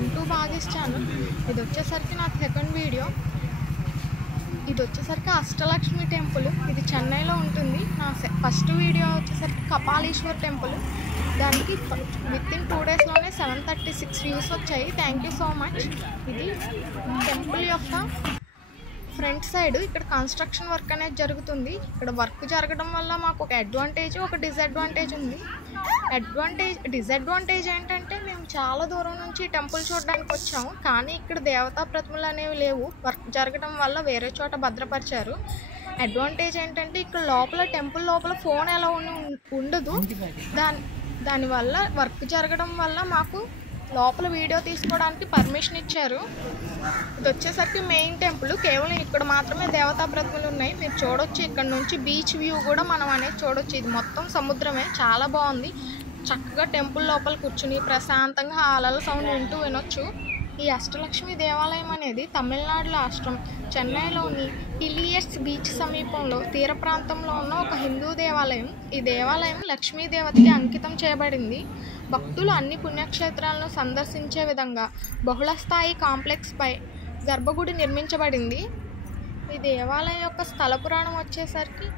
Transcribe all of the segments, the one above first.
ఉంటూ బాగా ఇచ్చాను. ఇది వచ్చేసరికి నాకు సెకండ్ వీడియో. ఇది వచ్చేసరికి అష్టలక్ష్మి టెంపుల్. ఇది చెన్నైలో ఉంటుంది. నా ఫస్ట్ వీడియో వచ్చేసరికి కపాలీశ్వర్ టెంపుల్. దానికి వితిన్ 2 డేస్లోనే 736 వ్యూస్ వచ్చాయి. Thank you so much. ఇది టెంపుల్ యొక్క ఫ్రంట్ సైడ్. ఇక్కడ కన్స్ట్రక్షన్ వర్క్ అనేది జరుగుతుంది. ఇక్కడ వర్క్ జరగడం వల్ల మాకు ఒక అడ్వాంటేజ్, ఒక డిసడ్వాంటేజ్ ఉంది. డిసడ్వాంటేజ్ ఏంటంటే మేము చాలా దూరం నుంచి టెంపుల్ చూడడానికి వచ్చాము, కానీ ఇక్కడ దేవతా ప్రతిమలు అనేవి లేవు. వర్క్ జరగడం వల్ల వేరే చోట భద్రపరిచారు. అడ్వాంటేజ్ ఏంటంటే ఇక్కడ లోపల టెంపుల్ లోపల ఫోన్ ఎలా ఉండదు. దానివల్ల వర్క్ జరగడం వల్ల మాకు లోపల వీడియో తీసుకోవడానికి పర్మిషన్ ఇచ్చారు. ఇది వచ్చేసరికి మెయిన్ టెంపుల్. కేవలం ఇక్కడ మాత్రమే దేవతా ప్రతిమలు ఉన్నాయి. మీరు చూడొచ్చు, ఇక్కడ నుంచి బీచ్ వ్యూ కూడా మనం అనేది చూడొచ్చు. ఇది మొత్తం సముద్రమే. చాలా బాగుంది. చక్కగా టెంపుల్ లోపల కూర్చుని ప్రశాంతంగా అలల సౌండ్ వింటూ వినొచ్చు. ఈ అష్టలక్ష్మి దేవాలయం అనేది తమిళనాడు రాష్ట్రం చెన్నైలోని హిలియర్స్ బీచ్ సమీపంలో తీర ప్రాంతంలో ఉన్న ఒక హిందూ దేవాలయం. ఈ దేవాలయం లక్ష్మీదేవతకి అంకితం చేయబడింది. భక్తులు అన్ని పుణ్యక్షేత్రాలను సందర్శించే విధంగా బహుళస్థాయి కాంప్లెక్స్పై గర్భగుడి నిర్మించబడింది. ఈ దేవాలయం యొక్క స్థల పురాణం వచ్చేసరికి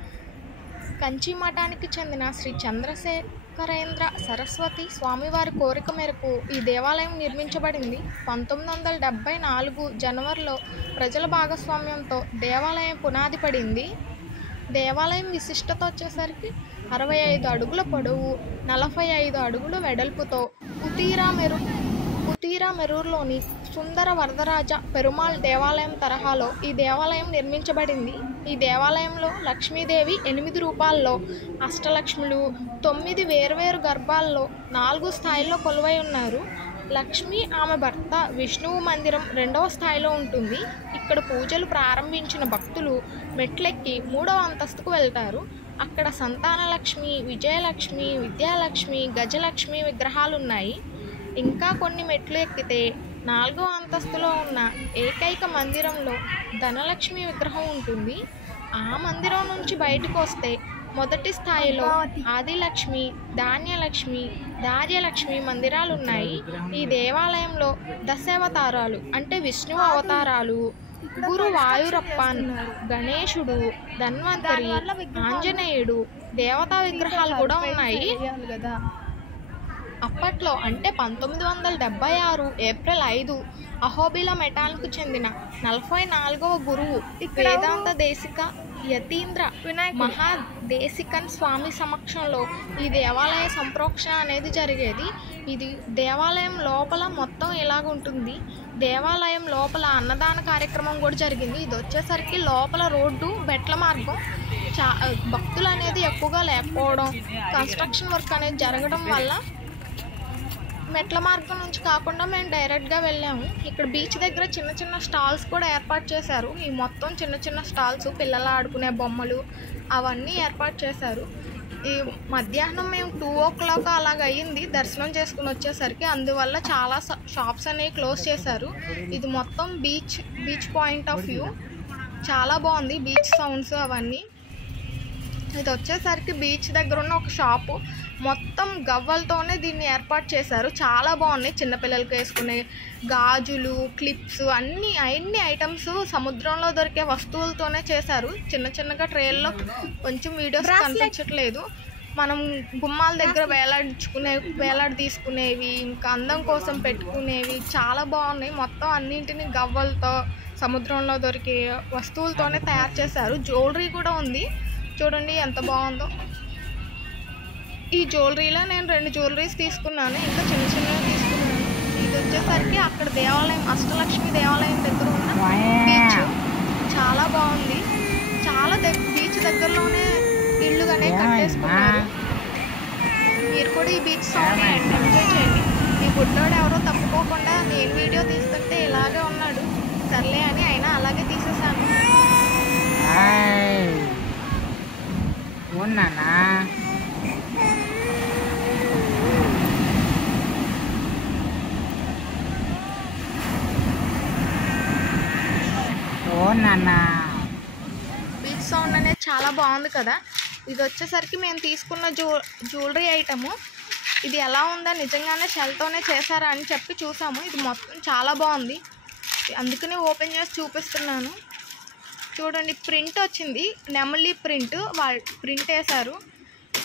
కంచి మఠానికి చెందిన శ్రీ చంద్రశేఖరేంద్ర సరస్వతి స్వామివారి కోరిక మేరకు ఈ దేవాలయం నిర్మించబడింది. 1974 జనవరిలో ప్రజల భాగస్వామ్యంతో దేవాలయం పునాది పడింది. దేవాలయం విశిష్టత వచ్చేసరికి 65 అడుగుల పొడవు, 45 అడుగుల వెడల్పుతో ఉతీరామెరూర్లోని సుందర వరదరాజ పెరుమాళ్ దేవాలయం తరహాలో ఈ దేవాలయం నిర్మించబడింది. ఈ దేవాలయంలో లక్ష్మీదేవి 8 రూపాల్లో, అష్టలక్ష్ములు 9 వేర్వేరు గర్భాల్లో 4 స్థాయిల్లో కొలువై ఉన్నారు. లక్ష్మి ఆమె భర్త విష్ణువు మందిరం 2వ స్థాయిలో ఉంటుంది. ఇక్కడ పూజలు ప్రారంభించిన భక్తులు మెట్లెక్కి 3వ అంతస్తుకు వెళ్తారు. అక్కడ సంతానలక్ష్మి, విజయలక్ష్మి, విద్యాలక్ష్మి, గజలక్ష్మి విగ్రహాలు ఉన్నాయి. ఇంకా కొన్ని మెట్లు ఎక్కితే 4వ అంతస్తులో ఉన్న ఏకైక మందిరంలో ధనలక్ష్మి విగ్రహం ఉంటుంది. ఆ మందిరం నుంచి బయటకు వస్తే మొదటి స్థాయిలో ఆదిలక్ష్మి, ధాన్యలక్ష్మి, ధార్యలక్ష్మి మందిరాలు ఉన్నాయి. ఈ దేవాలయంలో దశావతారాలు అంటే విష్ణువు అవతారాలు, గురు వాయురప్పన్, గణేశుడు, ధన్వంతరి, ఆంజనేయుడు దేవతా విగ్రహాలు కూడా ఉన్నాయి. అప్పట్లో అంటే 1976 ఏప్రిల్ 5 అహోబిల మెటాన్కు చెందిన 44వ గురువు వేదాంత దేశిక యతీంద్ర మహాదేశికన్ స్వామి సమక్షంలో ఈ దేవాలయ సంప్రోక్షణ అనేది జరిగేది. ఇది దేవాలయం లోపల మొత్తం ఇలాగుంటుంది. దేవాలయం లోపల అన్నదాన కార్యక్రమం కూడా జరిగింది. ఇది వచ్చేసరికి లోపల రోడ్డు మెట్ల మార్గం. భక్తులు అనేది ఎక్కువగా లేకపోవడం, కన్స్ట్రక్షన్ వర్క్ అనేది జరగడం వల్ల మెట్ల మార్గం నుంచి కాకుండా మేము డైరెక్ట్గా వెళ్ళాము. ఇక్కడ బీచ్ దగ్గర చిన్న చిన్న స్టాల్స్ కూడా ఏర్పాటు చేశారు. ఈ మొత్తం చిన్న చిన్న స్టాల్స్, పిల్లలు ఆడుకునే బొమ్మలు అవన్నీ ఏర్పాటు చేశారు. ఈ మధ్యాహ్నం మేము 2 o'clock అలాగ అయ్యింది దర్శనం చేసుకుని వచ్చేసరికి. అందువల్ల చాలా షాప్స్ అనేవి క్లోజ్ చేశారు. ఇది మొత్తం బీచ్ పాయింట్ ఆఫ్ వ్యూ. చాలా బాగుంది. బీచ్ సౌండ్స్ అవన్నీ. ఇది వచ్చేసరికి బీచ్ దగ్గర ఉన్న ఒక షాపు. మొత్తం గవ్వలతోనే దీన్ని ఏర్పాటు చేశారు. చాలా బాగున్నాయి. చిన్నపిల్లలకి వేసుకునే గాజులు, క్లిప్స్ అన్ని ఐటమ్స్ సముద్రంలో దొరికే వస్తువులతోనే చేశారు. చిన్న చిన్నగా ట్రైల్లో కొంచెం వీడియోస్ కనిపించట్లేదు. మనం గుమ్మాల దగ్గర వేలాడి తీసుకునేవి, ఇంకా అందం కోసం పెట్టుకునేవి చాలా బాగున్నాయి. మొత్తం అన్నింటినీ గవ్వలతో సముద్రంలో దొరికే వస్తువులతోనే తయారు చేశారు. జ్యువెలరీ కూడా ఉంది. చూడండి ఎంత బాగుందో. ఈ జ్యువెలరీలో నేను 2 జ్యువెలరీస్ తీసుకున్నాను. ఇంకా చిన్న చిన్నవి తీసుకున్నాను. ఇది వచ్చేసరికి అక్కడ దేవాలయం అష్టలక్ష్మి దేవాలయం దగ్గర ఉన్న బీచ్. చాలా బాగుంది. చాలా బీచ్ దగ్గరలోనే ఇళ్ళుగానే కట్టేసుకున్నారు. మీరు కూడా ఈ బీచ్ సౌండ్ ఎంజాయ్ చేయండి. ఈ బుడ్డోడు ఎవరో తప్పుకోకుండా నేను వీడియో తీస్తుంటే ఇలాగే ఉన్నాడు. సర్లే అని అయినా అలాగే తీసేసాను. బీచ్ సౌండ్ అనేది చాలా బాగుంది కదా. ఇది వచ్చేసరికి మేము తీసుకున్న జ్యువెలరీ ఐటము ఇది ఎలా ఉందా, నిజంగానే షెల్తోనే చేశారా అని చెప్పి చూసాము. ఇది మొత్తం చాలా బాగుంది, అందుకనే ఓపెన్ చేసి చూపిస్తున్నాను. చూడండి, ప్రింట్ వచ్చింది, నెమలి ప్రింట్, వాళ్ళు ప్రింట్ వేశారు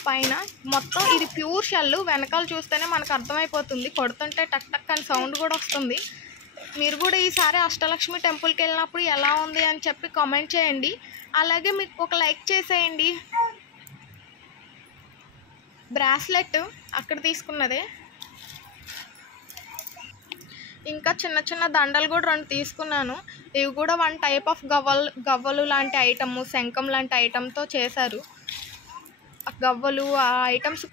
పైన మొత్తం. ఇది ప్యూర్ షెల్, వెనకాల చూస్తేనే మనకు అర్థమైపోతుంది, కొడుతుంటే టక్ టక్ అని సౌండ్ కూడా వస్తుంది. మీరు కూడా ఈసారి అష్టలక్ష్మి టెంపుల్కి వెళ్ళినప్పుడు ఎలా ఉంది అని చెప్పి కామెంట్ చేయండి. అలాగే మీకు ఒక లైక్ చేసేయండి. బ్రాస్లెట్ అక్కడ తీసుకున్నదే. ఇంకా చిన్న చిన్న దండలు కూడా 2 తీసుకున్నాను. ఇవి కూడా 1 టైప్ ఆఫ్ గవ్వలు లాంటి ఐటమ్, శంఖం లాంటి ఐటమ్తో చేశారు. గవ్వలు ఆ ఐటమ్స్